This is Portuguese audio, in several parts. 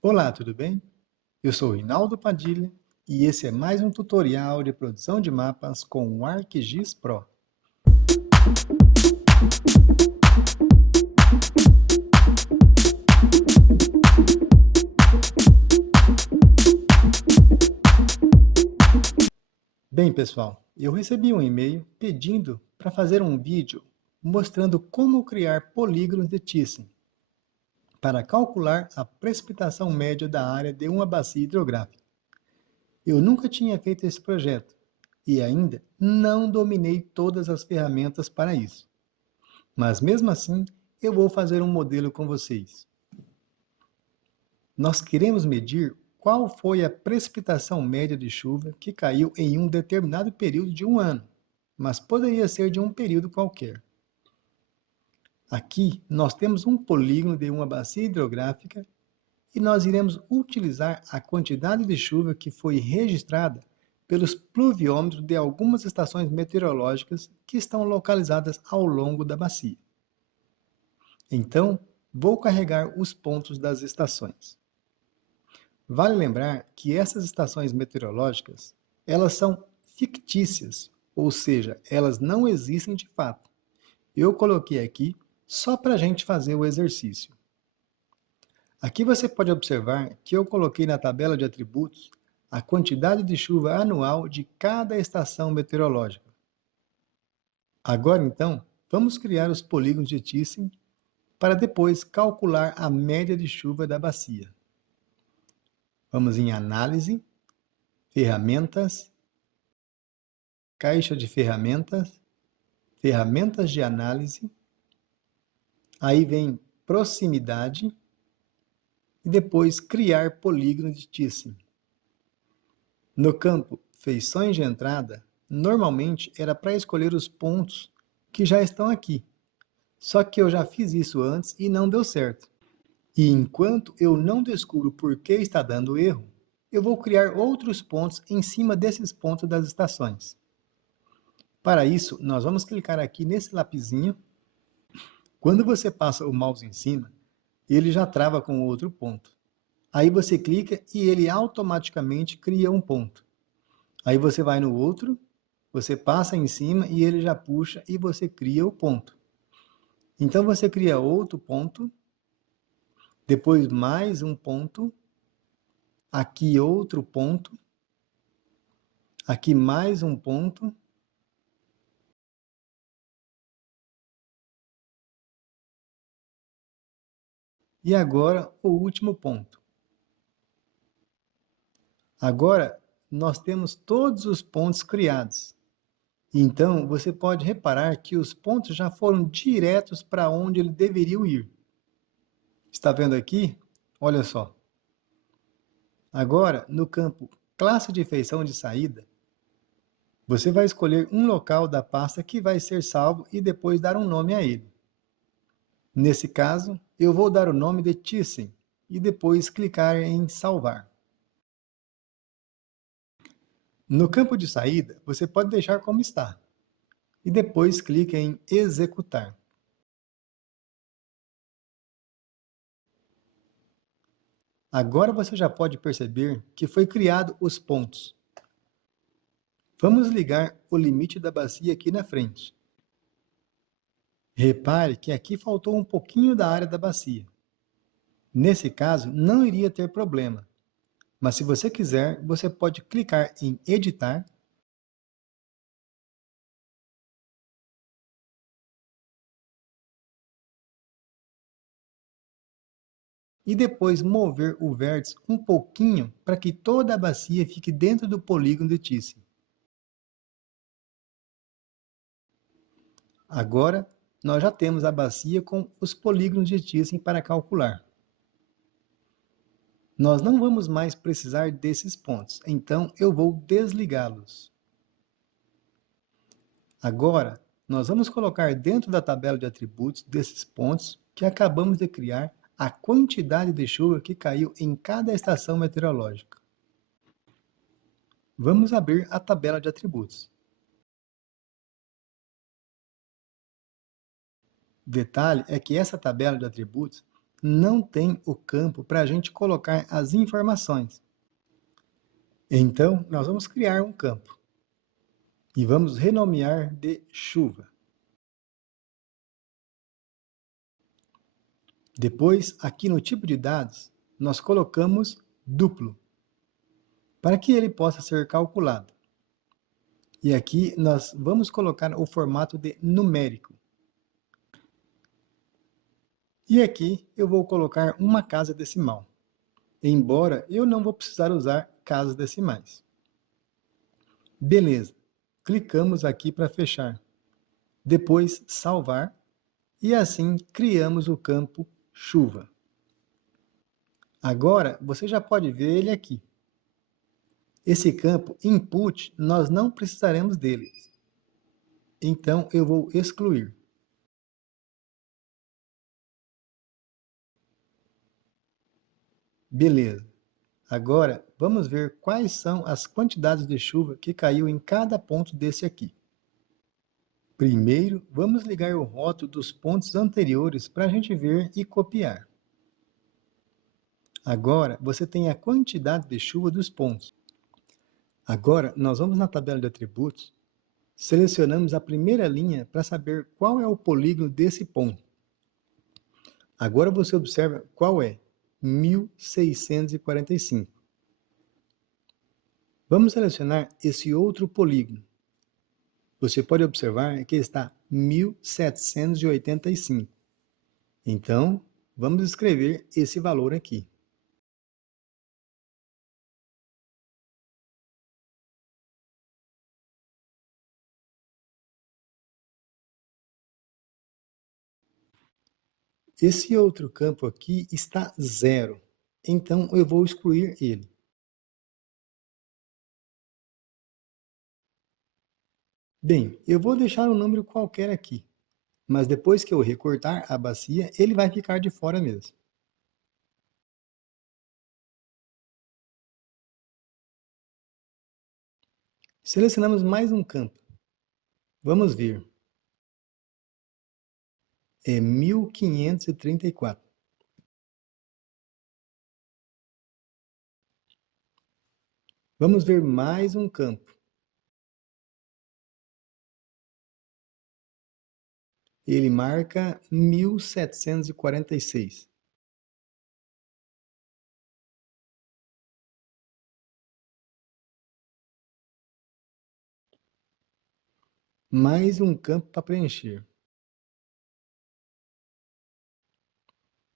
Olá, tudo bem? Eu sou Rinaldo Padilha e esse é mais um tutorial de produção de mapas com o ArcGIS Pro. Bem, pessoal, eu recebi um e-mail pedindo para fazer um vídeo mostrando como criar polígonos de Thyssen para calcular a precipitação média da área de uma bacia hidrográfica. Eu nunca tinha feito esse projeto e ainda não dominei todas as ferramentas para isso. Mas mesmo assim, eu vou fazer um modelo com vocês. Nós queremos medir qual foi a precipitação média de chuva que caiu em um determinado período de um ano, mas poderia ser de um período qualquer. Aqui nós temos um polígono de uma bacia hidrográfica e nós iremos utilizar a quantidade de chuva que foi registrada pelos pluviômetros de algumas estações meteorológicas que estão localizadas ao longo da bacia. Então, vou carregar os pontos das estações. Vale lembrar que essas estações meteorológicas, elas são fictícias, ou seja, elas não existem de fato. Eu coloquei aqui só para a gente fazer o exercício. Aqui você pode observar que eu coloquei na tabela de atributos a quantidade de chuva anual de cada estação meteorológica. Agora então, vamos criar os polígonos de Thyssen para depois calcular a média de chuva da bacia. Vamos em Análise, Ferramentas, Caixa de Ferramentas, Ferramentas de Análise, aí vem Proximidade e depois Criar Polígono de Thyssen. No campo Feições de Entrada, normalmente era para escolher os pontos que já estão aqui, só que eu já fiz isso antes e não deu certo. E enquanto eu não descubro por que está dando erro, eu vou criar outros pontos em cima desses pontos das estações. Para isso, nós vamos clicar aqui nesse lapisinho. Quando você passa o mouse em cima, ele já trava com outro ponto. Aí você clica e ele automaticamente cria um ponto. Aí você vai no outro, você passa em cima e ele já puxa e você cria o ponto. Então você cria outro ponto, depois mais um ponto, aqui outro ponto, aqui mais um ponto, e agora o último ponto. Agora nós temos todos os pontos criados. Então você pode reparar que os pontos já foram diretos para onde eles deveriam ir. Está vendo aqui? Olha só. Agora, no campo Classe de Feição de Saída, você vai escolher um local da pasta que vai ser salvo e depois dar um nome a ele. Nesse caso, eu vou dar o nome de Thyssen e depois clicar em Salvar. No campo de saída, você pode deixar como está e depois clique em Executar. Agora você já pode perceber que foi criado os pontos. Vamos ligar o limite da bacia aqui na frente. Repare que aqui faltou um pouquinho da área da bacia. Nesse caso, não iria ter problema, mas se você quiser, você pode clicar em Editar e depois mover o vértice um pouquinho para que toda a bacia fique dentro do polígono de Thyssen. Agora, nós já temos a bacia com os polígonos de Thyssen para calcular. Nós não vamos mais precisar desses pontos, então eu vou desligá-los. Agora, nós vamos colocar dentro da tabela de atributos desses pontos que acabamos de criar a quantidade de chuva que caiu em cada estação meteorológica. Vamos abrir a tabela de atributos. Detalhe é que essa tabela de atributos não tem o campo para a gente colocar as informações. Então, nós vamos criar um campo e vamos renomear de chuva. Depois, aqui no tipo de dados, nós colocamos duplo, para que ele possa ser calculado. E aqui nós vamos colocar o formato de numérico. E aqui eu vou colocar uma casa decimal, embora eu não vou precisar usar casas decimais. Beleza, clicamos aqui para fechar. Depois salvar e assim criamos o campo chuva. Agora você já pode ver ele aqui. Esse campo input nós não precisaremos dele. Então eu vou excluir. Beleza. Agora, vamos ver quais são as quantidades de chuva que caiu em cada ponto desse aqui. Primeiro, vamos ligar o rótulo dos pontos anteriores para a gente ver e copiar. Agora, você tem a quantidade de chuva dos pontos. Agora, nós vamos na tabela de atributos, selecionamos a primeira linha para saber qual é o polígono desse ponto. Agora você observa qual é, 1645. Vamos selecionar esse outro polígono. Você pode observar que está 1785. Então, vamos escrever esse valor aqui. Esse outro campo aqui está 0. Então, eu vou excluir ele. Bem, eu vou deixar um número qualquer aqui. Mas depois que eu recortar a bacia, ele vai ficar de fora mesmo. Selecionamos mais um campo. Vamos ver. É 1534. Vamos ver mais um campo. Ele marca 1746. Mais um campo para preencher.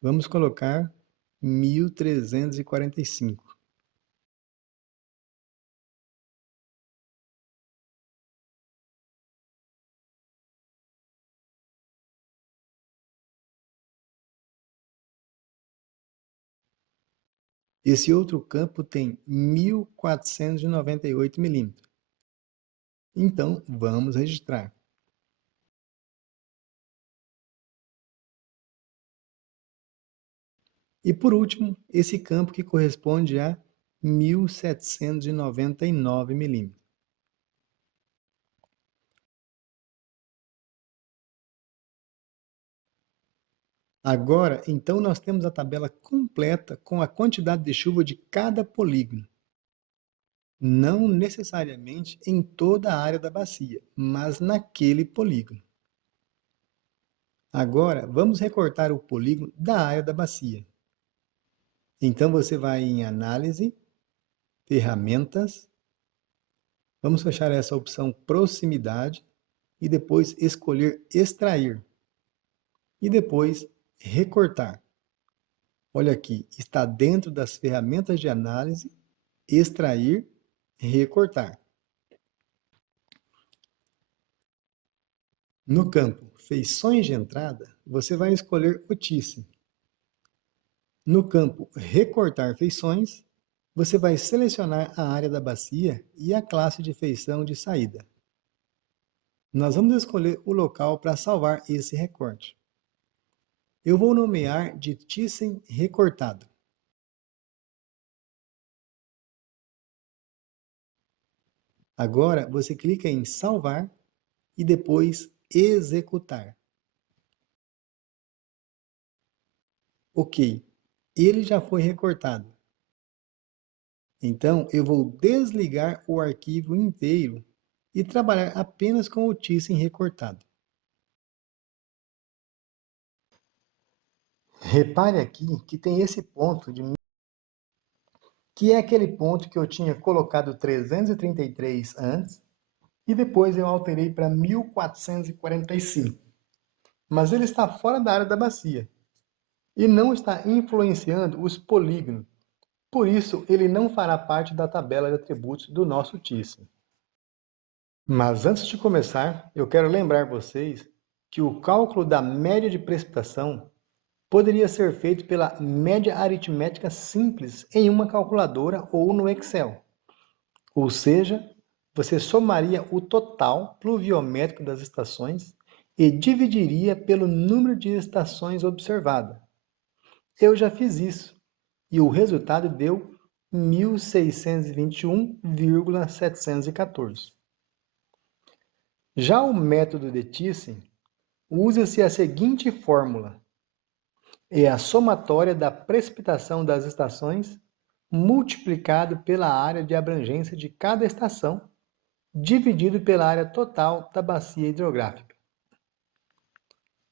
Vamos colocar 1345. Esse outro campo tem 1498 milímetros. Então, vamos registrar. E por último, esse campo que corresponde a 1799 milímetros. Agora, então, nós temos a tabela completa com a quantidade de chuva de cada polígono. Não necessariamente em toda a área da bacia, mas naquele polígono. Agora, vamos recortar o polígono da área da bacia. Então, você vai em Análise, Ferramentas, vamos fechar essa opção Proximidade e depois escolher Extrair. E depois Recortar. Olha aqui, está dentro das ferramentas de análise, Extrair, Recortar. No campo Feições de entrada, você vai escolher Otice. No campo Recortar feições, você vai selecionar a área da bacia e a classe de feição de saída. Nós vamos escolher o local para salvar esse recorte. Eu vou nomear de Thyssen recortado. Agora você clica em salvar e depois executar. Ok, ele já foi recortado. Então, eu vou desligar o arquivo inteiro e trabalhar apenas com o Thyssen recortado. Repare aqui que tem esse ponto que é aquele ponto que eu tinha colocado 333 antes e depois eu alterei para 1445. Mas ele está fora da área da bacia e não está influenciando os polígonos. Por isso, ele não fará parte da tabela de atributos do nosso Thyssen. Mas antes de começar, eu quero lembrar vocês que o cálculo da média de precipitação poderia ser feito pela média aritmética simples em uma calculadora ou no Excel. Ou seja, você somaria o total pluviométrico das estações e dividiria pelo número de estações observadas. Eu já fiz isso e o resultado deu 1621,714. Já o método de Thyssen usa-se a seguinte fórmula: é a somatória da precipitação das estações multiplicado pela área de abrangência de cada estação, dividido pela área total da bacia hidrográfica.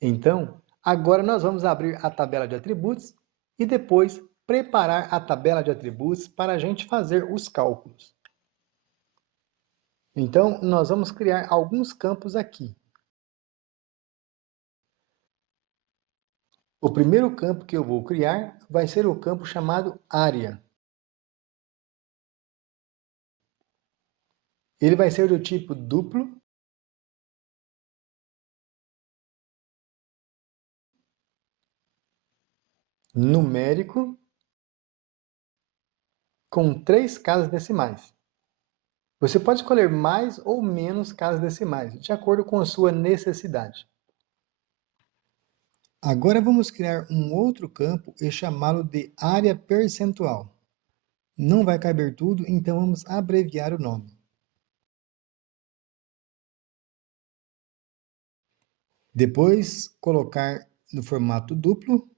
Então, agora nós vamos abrir a tabela de atributos e depois preparar a tabela de atributos para a gente fazer os cálculos. Então, nós vamos criar alguns campos aqui. O primeiro campo que eu vou criar vai ser o campo chamado área. Ele vai ser do tipo duplo, numérico, com 3 casas decimais. Você pode escolher mais ou menos casas decimais, de acordo com a sua necessidade. Agora vamos criar um outro campo e chamá-lo de área percentual. Não vai caber tudo, então vamos abreviar o nome. Depois, colocar no formato duplo.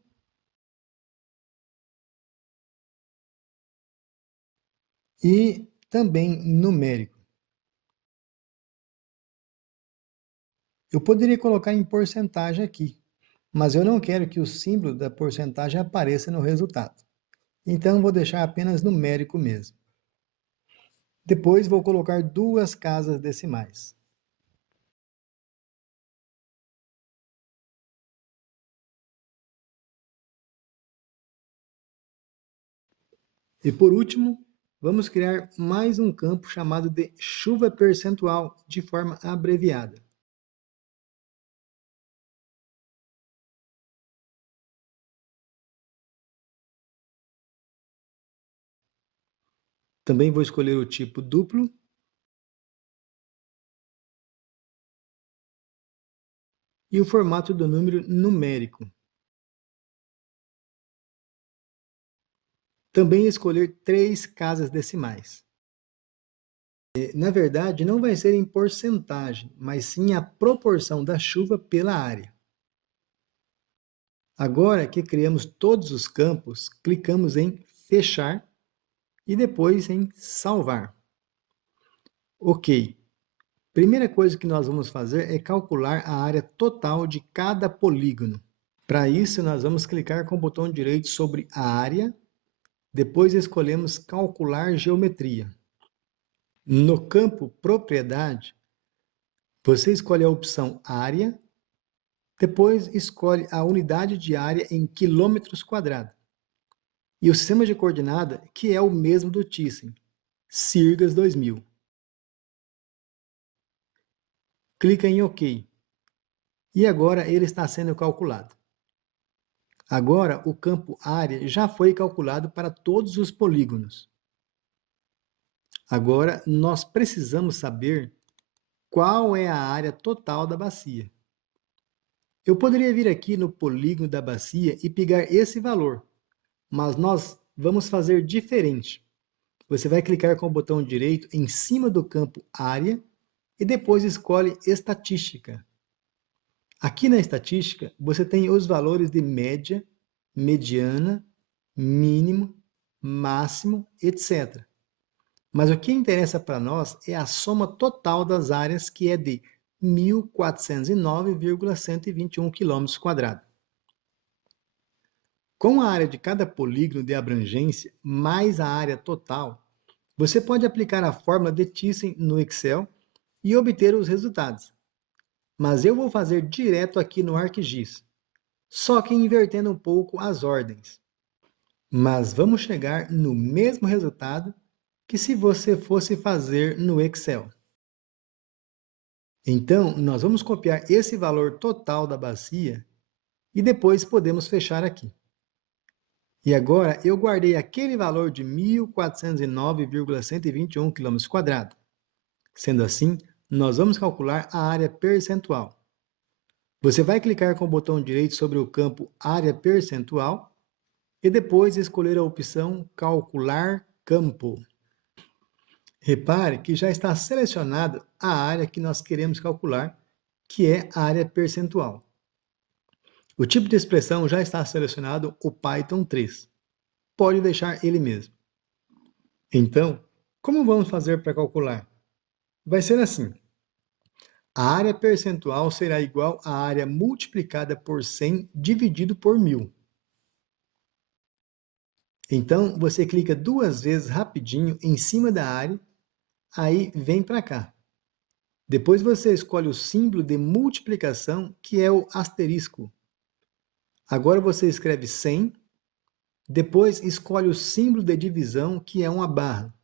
E também numérico. Eu poderia colocar em porcentagem aqui, mas eu não quero que o símbolo da porcentagem apareça no resultado. Então, vou deixar apenas numérico mesmo. Depois, vou colocar 2 casas decimais. E por último, vamos criar mais um campo chamado de chuva percentual, de forma abreviada. Também vou escolher o tipo duplo. E o formato do número numérico. Também escolher 3 casas decimais. Na verdade, não vai ser em porcentagem, mas sim a proporção da chuva pela área. Agora que criamos todos os campos, clicamos em fechar e depois em salvar. Ok. Primeira coisa que nós vamos fazer é calcular a área total de cada polígono. Para isso, nós vamos clicar com o botão direito sobre a área, depois escolhemos calcular geometria. No campo propriedade, você escolhe a opção área, depois escolhe a unidade de área em quilômetros quadrados. E o sistema de coordenada, que é o mesmo do Thyssen, Sirgas 2000. Clica em OK. E agora ele está sendo calculado. Agora o campo área já foi calculado para todos os polígonos. Agora nós precisamos saber qual é a área total da bacia. Eu poderia vir aqui no polígono da bacia e pegar esse valor, mas nós vamos fazer diferente. Você vai clicar com o botão direito em cima do campo área e depois escolhe estatística. Aqui na estatística, você tem os valores de média mediana, mínimo, máximo, etc. Mas o que interessa para nós é a soma total das áreas, que é de 1.409,121 km². Com a área de cada polígono de abrangência mais a área total, você pode aplicar a fórmula de Thyssen no Excel e obter os resultados. Mas eu vou fazer direto aqui no ArcGIS, só que invertendo um pouco as ordens. Mas vamos chegar no mesmo resultado que se você fosse fazer no Excel. Então, nós vamos copiar esse valor total da bacia e depois podemos fechar aqui. E agora eu guardei aquele valor de 1.409,121 km². Sendo assim, nós vamos calcular a área percentual. Você vai clicar com o botão direito sobre o campo Área Percentual e depois escolher a opção Calcular Campo. Repare que já está selecionada a área que nós queremos calcular, que é a área percentual. O tipo de expressão já está selecionado, o Python 3. Pode deixar ele mesmo. Então, como vamos fazer para calcular? Vai ser assim. A área percentual será igual à área multiplicada por 100 dividido por 1.000. Então, você clica 2 vezes rapidinho em cima da área, aí vem para cá. Depois você escolhe o símbolo de multiplicação, que é o asterisco. Agora você escreve 100, depois escolhe o símbolo de divisão, que é uma barra.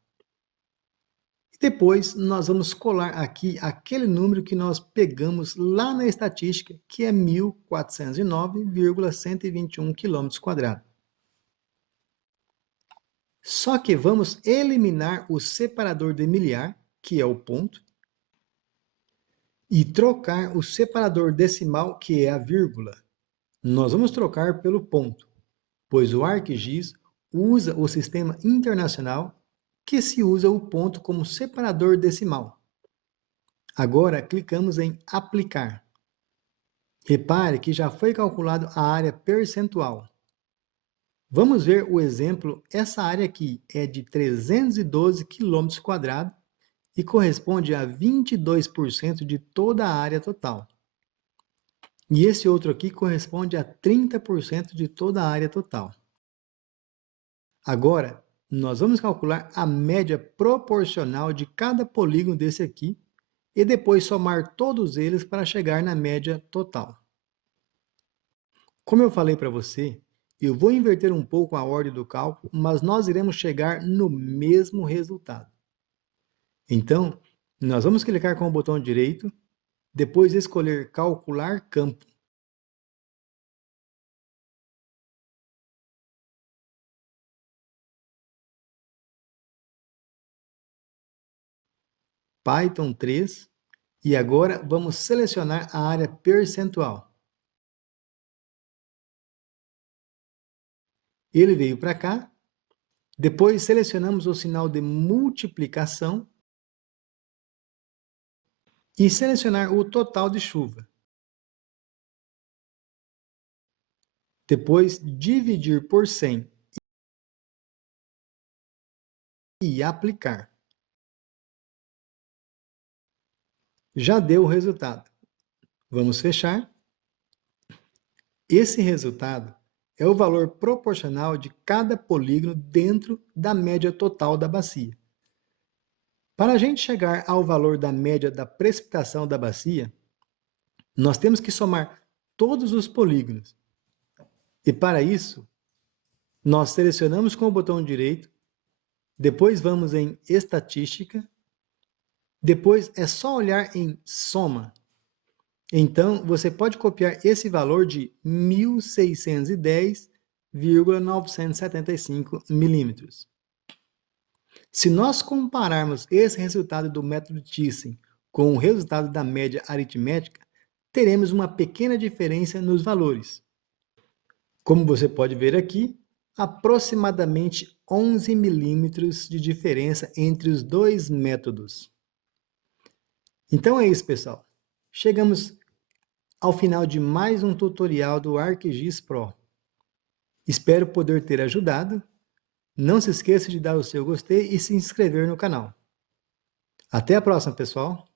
Depois nós vamos colar aqui aquele número que nós pegamos lá na estatística, que é 1.409,121 km². Só que vamos eliminar o separador de milhar, que é o ponto, e trocar o separador decimal, que é a vírgula. Nós vamos trocar pelo ponto, pois o ArcGIS usa o sistema internacional que se usa o ponto como separador decimal. Agora clicamos em Aplicar. Repare que já foi calculado a área percentual. Vamos ver o exemplo. Essa área aqui é de 312 km² e corresponde a 22% de toda a área total. E esse outro aqui corresponde a 30% de toda a área total. Agora, nós vamos calcular a média proporcional de cada polígono desse aqui e depois somar todos eles para chegar na média total. Como eu falei para você, eu vou inverter um pouco a ordem do cálculo, mas nós iremos chegar no mesmo resultado. Então, nós vamos clicar com o botão direito, depois escolher Calcular Campo. Python 3, e agora vamos selecionar a área percentual. Ele veio para cá, depois selecionamos o sinal de multiplicação e selecionar o total de chuva. Depois dividir por 100 e aplicar. Já deu o resultado. Vamos fechar. Esse resultado é o valor proporcional de cada polígono dentro da média total da bacia. Para a gente chegar ao valor da média da precipitação da bacia, nós temos que somar todos os polígonos. E para isso, nós selecionamos com o botão direito, depois vamos em Estatística, depois é só olhar em Soma. Então, você pode copiar esse valor de 1.610,975 milímetros. Se nós compararmos esse resultado do método Thyssen com o resultado da média aritmética, teremos uma pequena diferença nos valores. Como você pode ver aqui, aproximadamente 11 milímetros de diferença entre os dois métodos. Então é isso, pessoal. Chegamos ao final de mais um tutorial do ArcGIS Pro. Espero poder ter ajudado. Não se esqueça de dar o seu gostei e se inscrever no canal. Até a próxima, pessoal!